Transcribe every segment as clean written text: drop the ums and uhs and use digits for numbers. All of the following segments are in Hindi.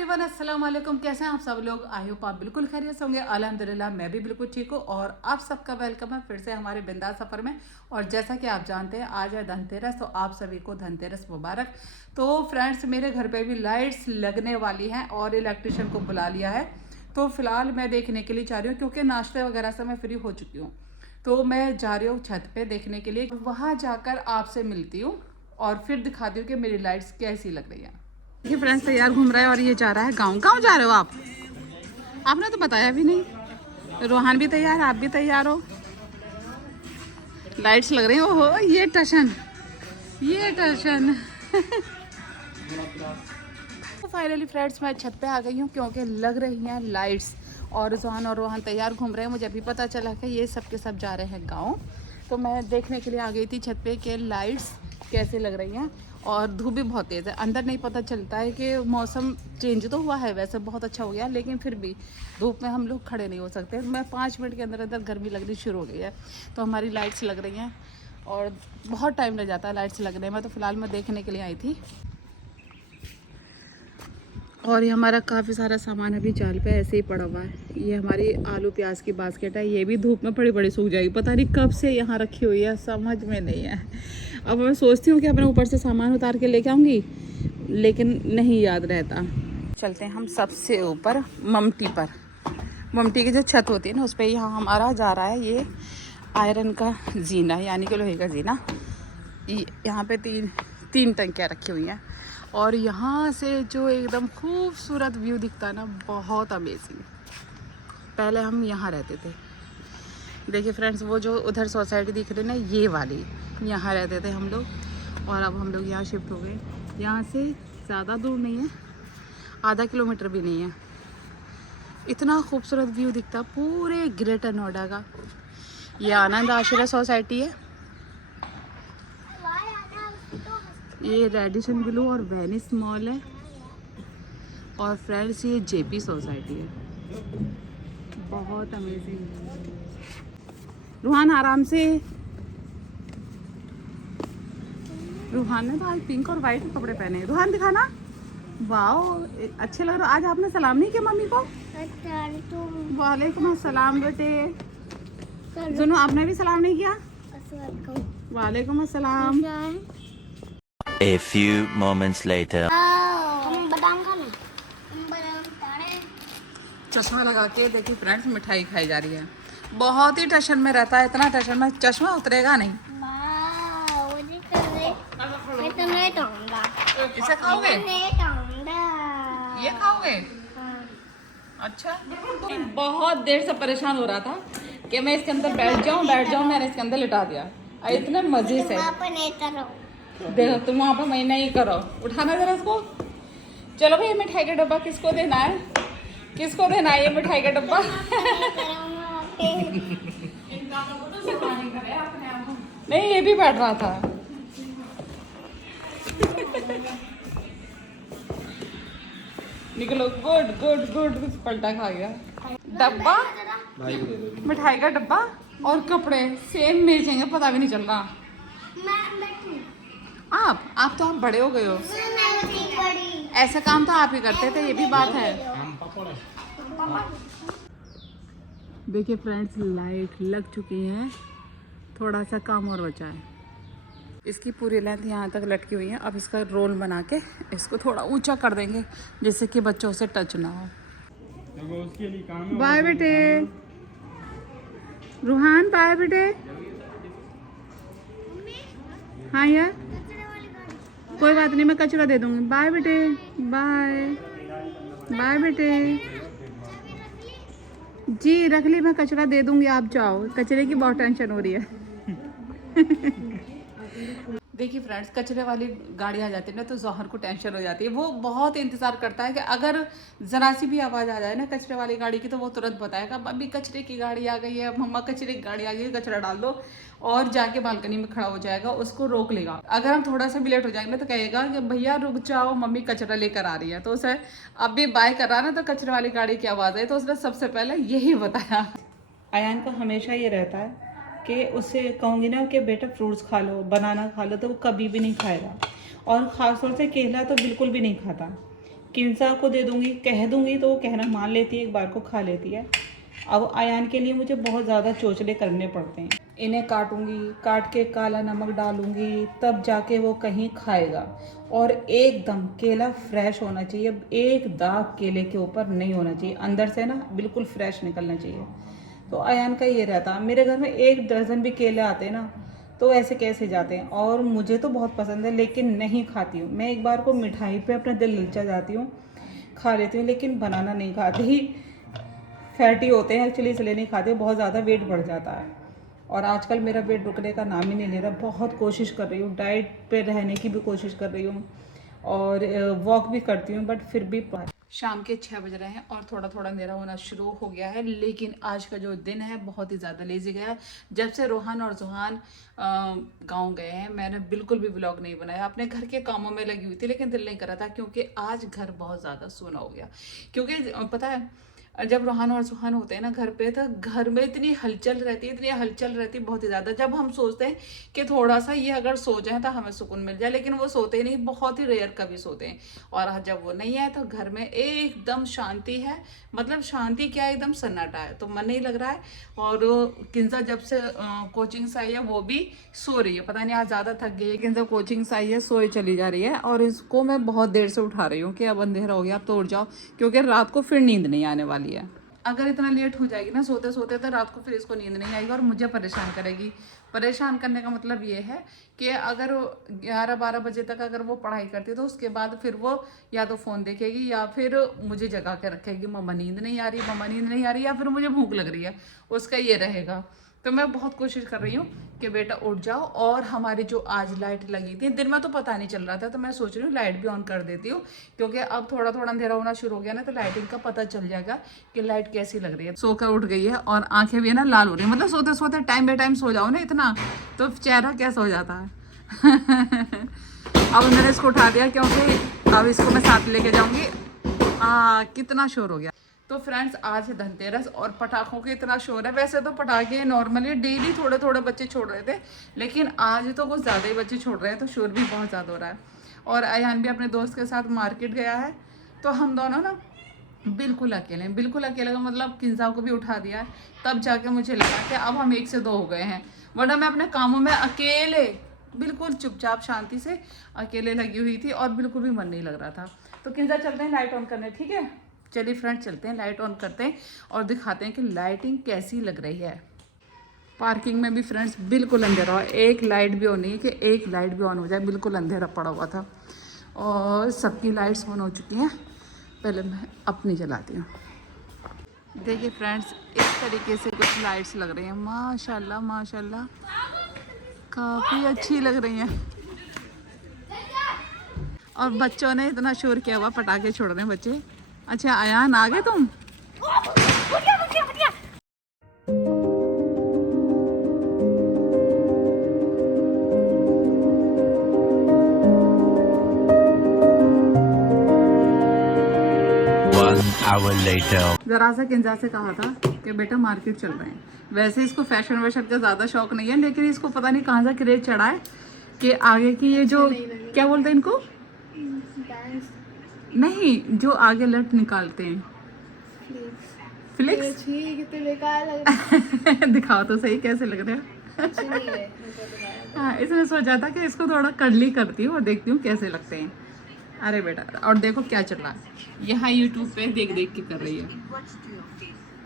एवरीवन, अस्सलाम वालेकुम। कैसे हैं आप सब लोग? आई होप आप बिल्कुल खैरियत से होंगे। अल्हम्दुलिल्लाह मैं भी बिल्कुल ठीक हूँ और आप सबका वेलकम है फिर से हमारे बिंदास सफ़र में। और जैसा कि आप जानते हैं आज है धनतेरस, तो आप सभी को धनतेरस मुबारक। तो फ्रेंड्स, मेरे घर पे भी लाइट्स लगने वाली हैं और इलेक्ट्रिशियन को बुला लिया है। तो फिलहाल मैं देखने के लिए जा रही हूँ क्योंकि नाश्ते वगैरह से मैं फ्री हो चुकी हूँ। तो मैं जा रही हूँ छत पे देखने के लिए, वहाँ जाकर आपसे मिलती हूँ और फिर दिखाती हूँ कि मेरी लाइट्स कैसी लग रही हैं। ये फ्रेंड्स तैयार घूम रहा है और ये जा रहा है गाँव। गाँव जा रहे हो आप? आपने तो बताया भी नहीं। रोहान भी तैयार, आप भी तैयार हो। लाइट्स लग रही हैं। ओहो, ये टशन, ये टशन। तो फाइनली फ्रेंड्स मैं छत पे आ गई हूँ क्योंकि लग रही हैं लाइट्स और जॉन और रोहन तैयार घूम रहे हैं। मुझे अभी पता चला कि ये सब के सब जा रहे हैं गाँव। तो मैं देखने के लिए आ गई थी छत पे कि लाइट्स कैसे लग रही हैं। और धूप भी बहुत तेज़ है, अंदर नहीं पता चलता है कि मौसम चेंज तो हुआ है, वैसे बहुत अच्छा हो गया, लेकिन फिर भी धूप में हम लोग खड़े नहीं हो सकते। मैं 5 मिनट के अंदर अंदर गर्मी लगनी शुरू हो गई है। तो हमारी लाइट्स लग रही हैं और बहुत टाइम लग जाता है लाइट्स लगने में। तो फिलहाल मैं देखने के लिए आई थी और ये हमारा काफ़ी सारा सामान अभी चाल पे ऐसे ही पड़ा हुआ है। ये हमारी आलू प्याज की बास्केट है, ये भी धूप में बड़ी बड़ी सूख जाएगी। पता नहीं कब से यहाँ रखी हुई है, समझ में नहीं है। अब मैं सोचती हूँ कि अपने ऊपर से सामान उतार के लेके आऊँगी, लेकिन नहीं याद रहता। चलते हैं हम सबसे ऊपर ममटी पर। ममटी की जो छत होती है ना, उस पर यहाँ हमारा जा रहा है ये आयरन का जीना, यानी कि लोहे का जीना। यहाँ पे तीन टंकियाँ रखी हुई हैं और यहाँ से जो एकदम खूबसूरत व्यू दिखता है ना, बहुत अमेजिंग। पहले हम यहाँ रहते थे। देखिए फ्रेंड्स, वो जो उधर सोसाइटी दिख रही है ना, ये वाली, यहाँ रहते थे हम लोग और अब हम लोग यहाँ शिफ्ट हो गए। यहाँ से ज़्यादा दूर नहीं है, आधा किलोमीटर भी नहीं है। इतना खूबसूरत व्यू दिखता पूरे ग्रेटर नोएडा का। ये आनंद आश्रय सोसाइटी है, ये रेडिसन ब्लू और वेनिस मॉल है और फ्रेंड्स ये जेपी सोसाइटी है। बहुत अमेजिंग। रूहान आराम से। रूहान ने तो आज पिंक और वाइट कपड़े पहने हैं। रूहान दिखाना। वाओ, अच्छे लग रहे हो। आज आपने सलाम नहीं किया मम्मी को? वालेकुम अस्सलाम बेटे। सुनो, आपने भी सलाम नहीं किया? वालेकुम अस्सलाम। A few moments later. चश्मा लगा के देखिए फ्रेंड्स, मिठाई खाई जा रही है। बहुत ही टशन में रहता है, इतना टशन में चश्मा उतरेगा नहीं। इसे खाओगे? ये खाओगे? अच्छा। बहुत देर से परेशान हो रहा था कि मैं इसके अंदर बैठ जाऊं। मैंने इसके अंदर लिटा दिया और इतने मजे से। देखो तुम वहाँ पर मैं नहीं करो, उठाना जरा इसको। चलो भाई, मिठाई का डब्बा किसको देना है? किसको देना है ये मिठाई का डब्बा? नहीं, ये भी बैठ रहा था। निकलो। गुड गुड गुड, कुछ पलटा खा गया। डब्बा, मिठाई का डब्बा और कपड़े सेम भेजेंगे, पता भी नहीं चल रहा। आप तो आप बड़े हो गए हो, ऐसा काम तो आप ही करते थे, ये भी बात है। देखिए फ्रेंड्स, लाइट लग चुकी है, थोड़ा सा काम और बचा है। इसकी पूरी लेंथ यहाँ तक लटकी हुई है। अब इसका रोल बना के इसको थोड़ा ऊंचा कर देंगे जिससे कि बच्चों से टच ना हो। बाय बेटे। रूहान बाय बेटे। हाँ यार, कोई बात नहीं, मैं कचरा दे दूँगी। बाय बेटे, बाय बाय बेटे। जी रख ली, मैं कचरा दे दूँगी, आप जाओ। कचरे की बहुत टेंशन हो रही है। देखिए फ्रेंड्स, कचरे वाली गाड़ी आ जाती है ना, तो जौहर को टेंशन हो जाती है। वो बहुत इंतज़ार करता है कि अगर ज़रा सी भी आवाज़ आ जाए ना कचरे वाली गाड़ी की, तो वो तुरंत बताएगा अभी कचरे की गाड़ी आ गई है, मम्मा कचरे की गाड़ी आ गई है, कचरा डाल दो। और जाके बालकनी में खड़ा हो जाएगा, उसको रोक लेगा। अगर हम थोड़ा सा भी लेट हो जाएंगे ना, तो कहेगा कि भैया रुक जाओ, मम्मी कचरा लेकर आ रही है। तो उसे अब भी बाय कर रहा ना, तो कचरे वाली गाड़ी की आवाज़ आई, तो उसने सबसे पहले यही बताया। अयान को हमेशा ये रहता है कि उसे कहूँगी ना कि बेटा फ्रूट्स खा लो, बनाना खा लो, तो वो कभी भी नहीं खाएगा। और ख़ास तौर से केला तो बिल्कुल भी नहीं खाता। किंसा को दे दूंगी, कह दूंगी तो वो कहना मान लेती है, एक बार को खा लेती है। अब अयान के लिए मुझे बहुत ज़्यादा चोचले करने पड़ते हैं। इन्हें काटूंगी, काट के काला नमक डालूंगी, तब जाके वो कहीं खाएगा। और एकदम केला फ्रेश होना चाहिए, एक दाग केले के ऊपर नहीं होना चाहिए, अंदर से ना बिल्कुल फ्रेश निकलना चाहिए। तो अयान का ये रहता। मेरे घर में 1 दर्जन भी केले आते हैं ना तो ऐसे कैसे जाते हैं। और मुझे तो बहुत पसंद है लेकिन नहीं खाती हूँ मैं। एक बार को मिठाई पे अपना दिल ललचा जाती हूँ, खा लेती हूँ, लेकिन बनाना नहीं खाती। फैटी होते हैं एक्चुअली, इसलिए नहीं खाते, बहुत ज़्यादा वेट बढ़ जाता है। और आजकल मेरा वेट रुकने का नाम ही नहीं ले रहा। बहुत कोशिश कर रही हूँ, डाइट पे रहने की भी कोशिश कर रही हूँ और वॉक भी करती हूँ, बट फिर भी शाम के 6 बज रहे हैं और थोड़ा थोड़ा अंधेरा होना शुरू हो गया है। लेकिन आज का जो दिन है बहुत ही ज़्यादा लेजी गया है। जब से रोहन और जुहान गांव गए हैं मैंने बिल्कुल भी व्लॉग नहीं बनाया। अपने घर के कामों में लगी हुई थी लेकिन दिल नहीं कर रहा था, क्योंकि आज घर बहुत ज़्यादा सूना हो गया। क्योंकि पता है जब रोहन और सुहान होते हैं ना घर पे, तो घर में इतनी हलचल रहती है, इतनी हलचल रहती है बहुत ही ज़्यादा। जब हम सोचते हैं कि थोड़ा सा ये अगर सो जाए तो हमें सुकून मिल जाए, लेकिन वो सोते ही नहीं, बहुत ही रेयर कभी सोते हैं। और जब वो नहीं है तो घर में एकदम शांति है। मतलब शांति क्या, एकदम सन्नाटा है, तो मन नहीं लग रहा है। और किंजा जब से कोचिंग से आई है वो भी सो रही है, पता नहीं आज ज़्यादा थक गई है। किंजा कोचिंग से आई है, सोए चली जा रही है और इसको मैं बहुत देर से उठा रही हूँ कि अब अंधेरा हो गया, अब तो उठ जाओ, क्योंकि रात को फिर नींद नहीं आने वाली है। अगर इतना लेट हो जाएगी ना सोते सोते तो रात को फिर इसको नींद नहीं आएगी और मुझे परेशान करेगी। परेशान करने का मतलब ये है कि अगर 11-12 बजे तक अगर वो पढ़ाई करती है तो उसके बाद फिर वो या तो फ़ोन देखेगी या फिर मुझे जगा के रखेगी, मम्मा नींद नहीं आ रही, मम्मा नींद नहीं आ रही, या फिर मुझे भूख लग रही है, उसका ये रहेगा। तो मैं बहुत कोशिश कर रही हूँ कि बेटा उठ जाओ। और हमारी जो आज लाइट लगी थी, दिन में तो पता नहीं चल रहा था, तो मैं सोच रही हूँ लाइट भी ऑन कर देती हूँ, क्योंकि अब थोड़ा थोड़ा अंधेरा होना शुरू हो गया ना तो लाइटिंग का पता चल जाएगा कि लाइट कैसी लग रही है। सोकर उठ गई है और आंखें भी है ना लाल हो रही है। मतलब सोते सोते टाइम बाई टाइम सो जाओ ना इतना, तो चेहरा कैसा हो जाता है। अब मैंने इसको उठा दिया क्योंकि अब इसको मैं साथ लेके जाऊंगी। कितना शोर हो गया। तो फ्रेंड्स आज है धनतेरस और पटाखों के इतना शोर है। वैसे तो पटाखे नॉर्मली डेली थोड़े थोड़े बच्चे छोड़ रहे थे, लेकिन आज तो कुछ ज़्यादा ही बच्चे छोड़ रहे हैं, तो शोर भी बहुत ज़्यादा हो रहा है। और अयान भी अपने दोस्त के साथ मार्केट गया है, तो हम दोनों ना बिल्कुल अकेले हैं। बिल्कुल अकेले का मतलब किंजा को भी उठा दिया है, तब जाके मुझे लगा कि अब हम 1 से 2 हो गए हैं, वरना मैं अपने कामों में अकेले बिल्कुल चुपचाप शांति से अकेले लगी हुई थी और बिल्कुल भी मन नहीं लग रहा था। तो किंजा चलते हैं लाइट ऑन करने, ठीक है? चलिए फ्रेंड्स चलते हैं, लाइट ऑन करते हैं और दिखाते हैं कि लाइटिंग कैसी लग रही है। पार्किंग में भी फ्रेंड्स बिल्कुल अंधेरा हुआ, एक लाइट भी ऑन नहीं है कि एक लाइट भी ऑन हो जाए, बिल्कुल अंधेरा पड़ा हुआ था। और सबकी लाइट्स ऑन हो चुकी हैं, पहले मैं अपनी जलाती हूँ। देखिए फ्रेंड्स इस तरीके से कुछ लाइट्स लग रही हैं, माशाल्लाह माशाल्लाह काफ़ी अच्छी लग रही हैं। और बच्चों ने इतना शोर किया हुआ, पटाखे छोड़ रहे हैं बच्चे। अच्छा अयान आ गए तुम? जरा सा किंजा से कहा था कि बेटा मार्केट चल रहे हैं। वैसे इसको फैशन वैशन का ज़्यादा शौक नहीं है, लेकिन इसको पता नहीं कहाँ से क्रेज चढ़ा है कि आगे की ये जो क्या बोलते हैं इनको, नहीं जो आगे लट निकालते हैं, फ्लिक्स। दिखाओ तो सही कैसे लग रहे हैं। हाँ इसने सोचा था कि इसको थोड़ा कर्ली करती हूँ और देखती हूँ कैसे लगते हैं। अरे बेटा और देखो क्या चल रहा है यहाँ यूट्यूब पे देख देख के कर रही है।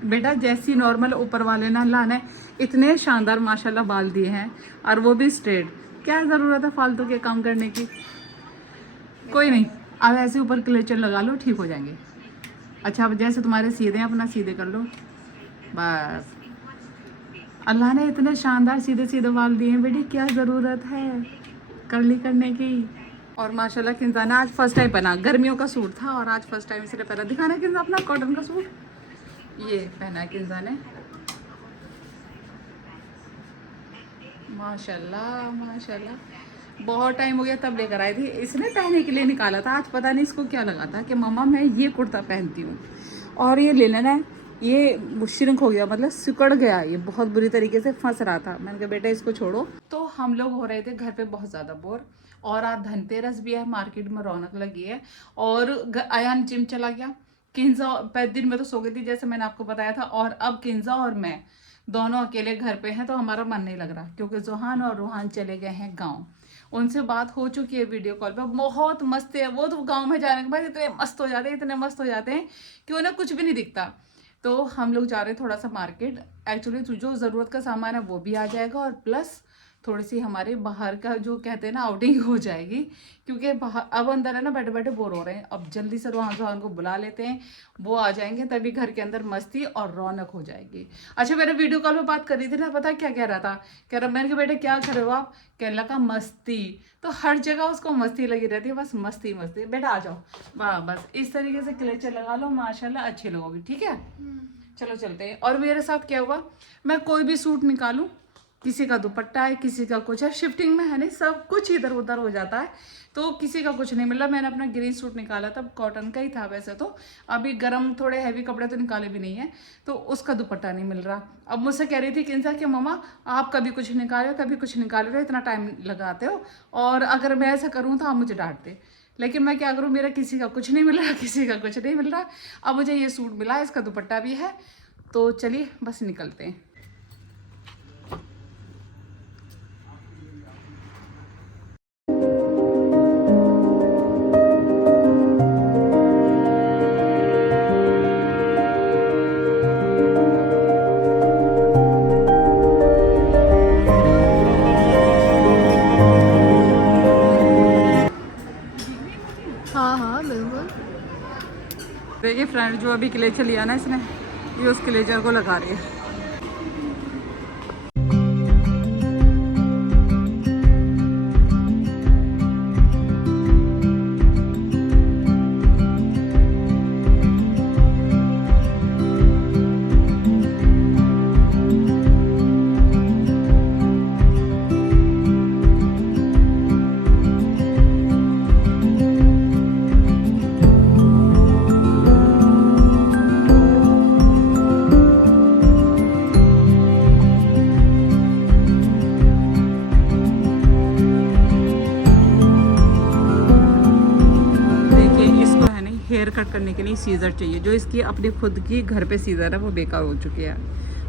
बेटा जैसी नॉर्मल ऊपर वाले ना लाने, इतने शानदार माशाल्लाह बाल दिए हैं और वो भी स्ट्रेट। क्या ज़रूरत है फालतू के काम करने की। कोई नहीं, अब ऐसे ऊपर क्लेचर लगा लो, ठीक हो जाएंगे। अच्छा अब जैसे तुम्हारे सीधे हैं अपना सीधे कर लो बस। अल्लाह ने इतने शानदार सीधे सीधे बाल दिए हैं बेटी, क्या ज़रूरत है कर्ली करने की। और माशाल्लाह किंजा ने आज फर्स्ट टाइम पहना, गर्मियों का सूट था और आज फर्स्ट टाइम इसने पहना। दिखाना किंजा अपना कॉटन का सूट, ये पहना है किंजा ने। माशाल्लाह माशाल्लाह बहुत टाइम हो गया तब लेकर आई थी, इसने पहनने के लिए निकाला था। आज पता नहीं इसको क्या लगा था कि मम्मा मैं ये कुर्ता पहनती हूँ और ये ले लेना है। ये श्रिंक हो गया, मतलब सिकुड़ गया, ये बहुत बुरी तरीके से फंस रहा था। मैंने कहा बेटा इसको छोड़ो। तो हम लोग हो रहे थे घर पे बहुत ज़्यादा बोर और आज धनतेरस भी है, मार्केट में रौनक लगी है। और अयान जिम चला गया, किंजा दिन में तो सो गई थी जैसे मैंने आपको बताया था, और अब किंजा और मैं दोनों अकेले घर पे हैं, तो हमारा मन नहीं लग रहा क्योंकि जोहान और रूहान चले गए हैं गाँव। उनसे बात हो चुकी है वीडियो कॉल पे, बहुत मस्त है वो तो। गाँव में जाने के बाद इतने मस्त हो जाते हैं, इतने मस्त हो जाते हैं कि उन्हें कुछ भी नहीं दिखता। तो हम लोग जा रहे हैं थोड़ा सा मार्केट, एक्चुअली जो ज़रूरत का सामान है वो भी आ जाएगा, और प्लस थोड़ी सी हमारे बाहर का जो कहते हैं ना आउटिंग हो जाएगी, क्योंकि बाहर अब अंदर है ना बैठे बैठे बोर हो रहे हैं। अब जल्दी से रोहान को बुला लेते हैं, वो आ जाएंगे तभी घर के अंदर मस्ती और रौनक हो जाएगी। अच्छा, मैंने वीडियो कॉल पे बात करी थी ना, पता क्या कह रहा था, कह रहा मैंने कहा बेटे क्या कर रहे हो आप, कहने लगा मस्ती। तो हर जगह उसको मस्ती लगी रहती है, बस मस्ती मस्ती। बेटा आ जाओ, वाह बस इस तरीके से क्लेचर लगा लो, माशाल्लाह अच्छे लगोगे, ठीक है। चलो चलते हैं। और मेरे साथ क्या हुआ, मैं कोई भी सूट निकालूं, किसी का दुपट्टा है, किसी का कुछ है, शिफ्टिंग में है नहीं, सब कुछ इधर उधर हो जाता है, तो किसी का कुछ नहीं मिल रहा। मैंने अपना ग्रीन सूट निकाला था, कॉटन का ही था वैसे तो, अभी गर्म थोड़े हैवी कपड़े तो निकाले भी नहीं है, तो उसका दुपट्टा नहीं मिल रहा। अब मुझसे कह रही थी किंजा कि मम्मा आप कभी कुछ निकाले हो, कभी कुछ निकाले हो, इतना टाइम लगाते हो, और अगर मैं ऐसा करूँ तो आप मुझे डांटते। लेकिन मैं क्या करूँ, मेरा किसी का कुछ नहीं मिल रहा, किसी का कुछ नहीं मिल रहा। अब मुझे ये सूट मिला, इसका दुपट्टा भी है, तो चलिए बस निकलते हैं। हाँ बिल्कुल। देखिए फ्रेंड, जो अभी क्लेचर लिया ना इसने, ये उस क्लेचर को लगा रही है। हेयर कट करने के लिए सीजर चाहिए, जो इसकी अपने खुद की घर पे सीजर है वो बेकार हो चुकी है,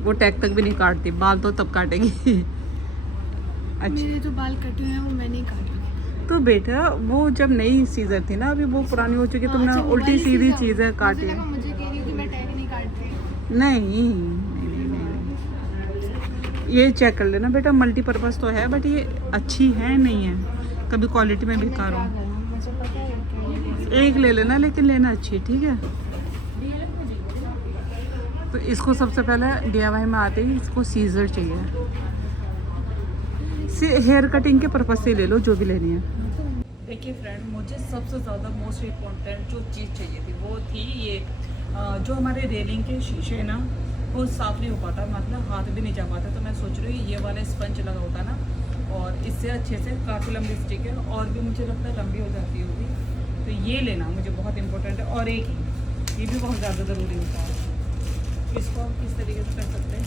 वो टैग तक भी नहीं काटती, बाल तो तब काटेगी। अच्छा, मेरे जो बाल कटे हुए हैं वो मैं नहीं काटूंगी। तो बेटा वो जब नई सीजर थी ना, अभी वो पुरानी हो चुकी, तुमने उल्टी सीधी चीज़ें काटी है। मुझे कह रही हूँ कि मैं टैग नहीं काट रही। नहीं, ये चेक कर लेना बेटा, मल्टीपर्पज़ तो है बट ये अच्छी है नहीं है, कभी क्वालिटी में बेकार हो। मुझे पता है एक ले लेना, लेकिन लेना अच्छी, ठीक है। तो इसको सबसे पहले DIY में आते ही इसको सीजर चाहिए, हेयर कटिंग के पर्पज से ले लो जो भी लेनी है। देखिए फ्रेंड, मुझे सबसे ज़्यादा मोस्ट इम्पोर्टेंट जो चीज़ चाहिए थी वो थी ये, जो हमारे रेलिंग के शीशे ना वो साफ़ नहीं हो पाता, मतलब हाथ भी नहीं जा पाता, तो मैं सोच रही हूँ ये वाला स्पंज लगा होता ना, और इससे अच्छे से काफ़ी लंबी स्टिक है, और भी मुझे लगता है लंबी हो जाती होगी, तो ये लेना मुझे बहुत इम्पोर्टेंट है। और एक ये भी बहुत ज़्यादा ज़रूरी होता है। इसको हम किस तरीके से कर सकते हैं,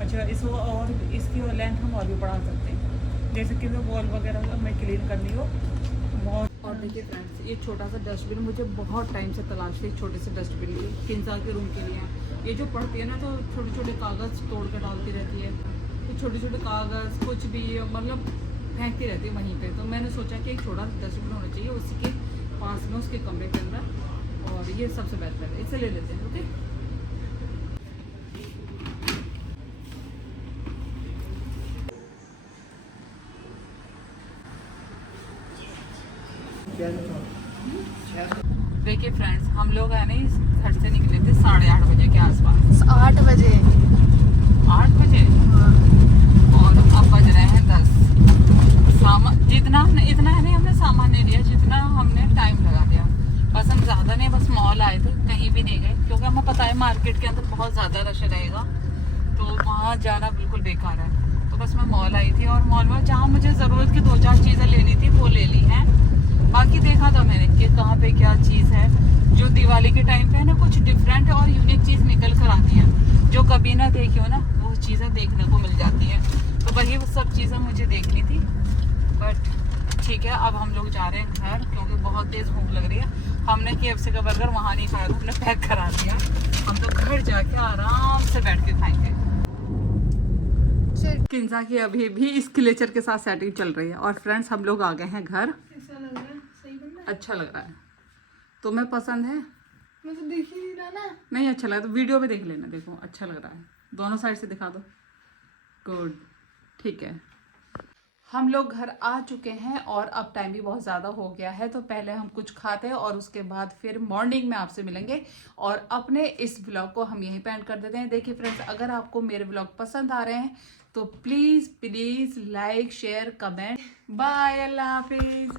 अच्छा इसको और इसकी लेंथ हम और भी बढ़ा सकते हैं, जैसे कि वॉल वगैरह हमें क्लीन करनी हो बहुत। और देखिए फ्रेंड्स, ये छोटा सा डस्टबिन मुझे बहुत टाइम से तलाश थी, छोटे से डस्टबिन की किंजा के रूम के लिए। ये जो पढ़ती है ना तो छोटे छोटे कागज़ तोड़ कर डालती रहती है, तो छोटे छोटे कागज़ कुछ भी मतलब फेंकती रहती है वहीं पे, तो मैंने सोचा कि एक छोटा सा डस्टबिन होना चाहिए उसी के पास में, उसके कमरे के अंदर, और ये सबसे बेहतर है, इसे ले लेते हैं। ओके, देखिए फ्रेंड्स, हम लोग है ना घर से निकले थे 8:30 बजे के आसपास। 8 बजे? 8 बजे, और अब बज रहे हैं 10। सामान जितना हमने, इतना है नहीं हमने सामान नहीं लिया जितना हमने टाइम लगा दिया, बस हम ज़्यादा नहीं, बस मॉल आए थे, कहीं भी नहीं गए, क्योंकि हमें पता है मार्केट के अंदर बहुत ज़्यादा रश रहेगा, तो वहाँ जाना बिल्कुल बेकार है। तो बस मैं मॉल आई थी, और मॉल में जहाँ मुझे ज़रूरत की 2-4 चीज़ें लेनी थी वो ले ली हैं, बाकी देखा था मैंने कि कहाँ पे क्या चीज़ है जो दिवाली के टाइम पे है ना कुछ डिफरेंट और यूनिक चीज़ निकल कर आती है, जो कभी ना देखी हो ना वो चीज़ें देखने को मिल जाती हैं, तो वही वो सब चीज़ें मुझे देखनी थी। बट ठीक है, अब हम लोग जा रहे हैं घर क्योंकि बहुत तेज़ भूख लग रही है। हमने KFC का बर्गर वहाँ नहीं खाया था, हमने पैक करा दिया। हम तो घर जाके आराम से बैठ के खाएंगे। किंजा की अभी भी स्केलेचर के साथ सेटिंग चल रही है। और फ्रेंड्स हम लोग आ गए हैं घर। कैसा लग रहा है? सही बन रहा है? अच्छा लग रहा है। तुम्हें पसंद है? मैं तो देख ही नहीं रहा ना। नहीं अच्छा लगा तो वीडियो में देख लेना। देखो अच्छा लग रहा है, दोनों साइड से दिखा दो। गुड, ठीक है। हम लोग घर आ चुके हैं और अब टाइम भी बहुत ज़्यादा हो गया है, तो पहले हम कुछ खाते हैं और उसके बाद फिर मॉर्निंग में आपसे मिलेंगे। और अपने इस व्लॉग को हम यहीं पे एंड कर देते हैं। देखिए फ्रेंड्स, अगर आपको मेरे व्लॉग पसंद आ रहे हैं तो please like share comment. Bye, अल्लाह हाफिज़।